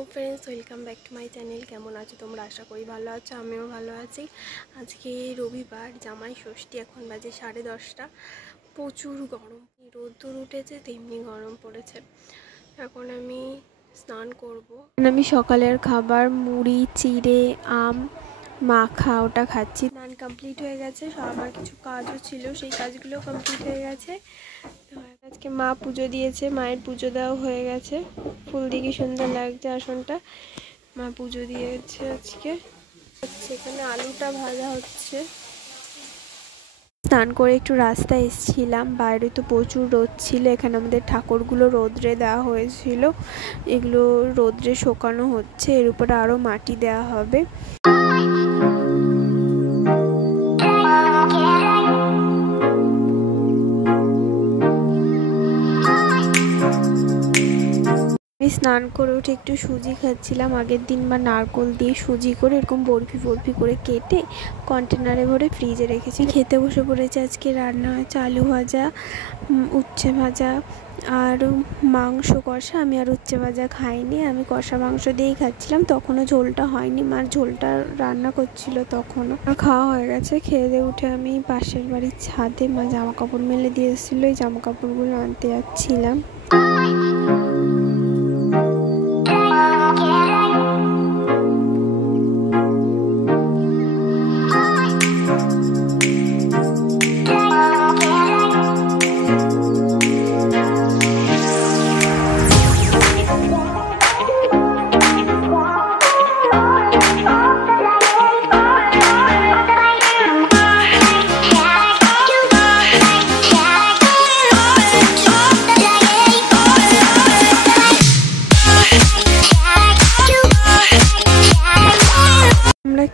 Hello friends welcome back to my channel. केमन आছো তোমরা? आशा करी ভালো আছো, আমিও ভালো আছি। আজকে রবিবার, জামাই ষষ্ঠী। এখন বাজে 10:30। প্রচুর গরম, রোদ্দুর উঠেছে তেমনি গরম পড়েছে। এখন আমি স্নান করব। আমি সকালের খাবার মুড়ি চিড়ে আম মাখা ওটা খাচ্ছি। স্নান কমপ্লিট হয়ে গেছে, আমার কিছু কাজও ছিল, সেই কাজগুলো কমপ্লিট হয়ে গেছে। আজকে মা পুজো দিয়েছে, মায়ের পুজো দেওয়া হয়ে গেছে। ফুল দিয়ে কি সুন্দর লাগছে আসনটা। মা পুজো দিয়েছে আজকে। সেখানে আলুটা ভাজা হচ্ছে। স্নান করে একটু রাস্তায় এসেছিলাম, বাইরে তো প্রচুর রোদ ছিল। এখানে আমাদের ঠাকুরগুলো রোদ্রে দেওয়া হয়েছিল, এগুলো রোদ্রে শুকানো হচ্ছে। এর উপরে আরও মাটি দেওয়া হবে। আমি স্নান করে উঠে একটু সুজি খাচ্ছিলাম। আগের দিন বা নারকোল দিয়ে সুজি করে এরকম বরফি বরফি করে কেটে কন্টেনারে ভরে ফ্রিজে রেখেছি। খেতে বসে পড়েছে। আজকে রান্না হয়েছে আলু ভাজা, উচ্ছে ভাজা আর মাংস কষা। আমি আর উচ্ছে ভাজা খাইনি, আমি কষা মাংস দিয়েই খাচ্ছিলাম। তখনও ঝোলটা হয়নি, মার ঝোলটা রান্না করছিল তখনও। খাওয়া হয়ে গেছে। খেয়ে দিয়ে উঠে আমি পাশের বাড়ির ছাদে মা জামা কাপড় মেলে দিয়ে এসেছিলো, এই জামা কাপড়গুলো আনতে যাচ্ছিলাম।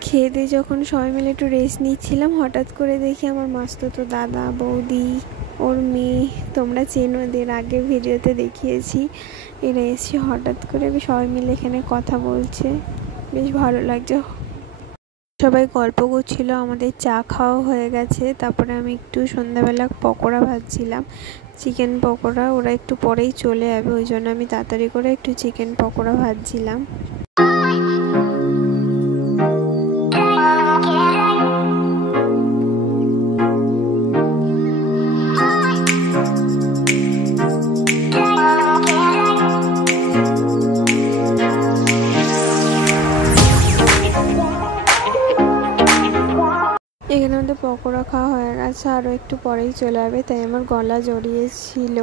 খেয়ে দিয়ে যখন সবাই মিলে একটু রেস্ট নিচ্ছিলাম, হঠাৎ করে দেখি আমার মাস্তুতো দাদা বৌদি ওর মেয়ে, তোমরা চেনো এদের, আগের ভিডিওতে দেখিয়েছি। এরা এসে হঠাৎ করে সবাই মিলে এখানে কথা বলছে, বেশ ভালো লাগছে। সবাই গল্প করছিল। আমাদের চা খাওয়া হয়ে গেছে। তারপরে আমি একটু সন্ধ্যাবেলা পকোড়া ভাজছিলাম, চিকেন পকোড়া। ওরা একটু পরেই চলে যাবে, ওই জন্য আমি তাড়াতাড়ি করে একটু চিকেন পকোড়া ভাজছিলাম। এখানে আমাদের পকোড়া খাওয়া হয়ে গেছে, আরও একটু পরেই চলে যাবে, তাই আমার গলা জড়িয়েছিল।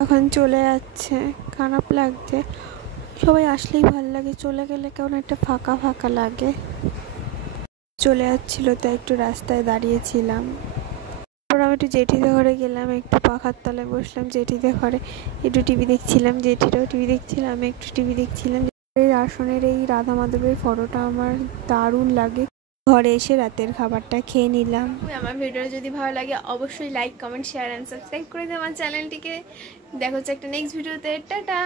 এখন চলে যাচ্ছে, খারাপ লাগছে। সবাই আসলেই ভালো লাগে, চলে গেলে কেমন একটা ফাঁকা ফাঁকা লাগে। চলে যাচ্ছিল, তাই একটু রাস্তায় দাঁড়িয়েছিলাম। তারপর আমি একটু জেঠিদের ঘরে গেলাম, একটু পাখার তলায় বসলাম জেঠিদের ঘরে, একটু টিভি দেখছিলাম। জেঠিরাও টিভি দেখছিলাম, আমি একটু টিভি দেখছিলাম। এই আসনের এই রাধা মাধবের ফটোটা আমার দারুণ লাগে। ঘরে এসে রাতের খাবারটা খেয়ে নিলাম। আমার ভিডিও যদি ভালো লাগে অবশ্যই like comment share and subscribe করে দিও আমার চ্যানেলটিকে। দেখা হচ্ছে একটা নেক্সট ভিডিওতে। টাটা।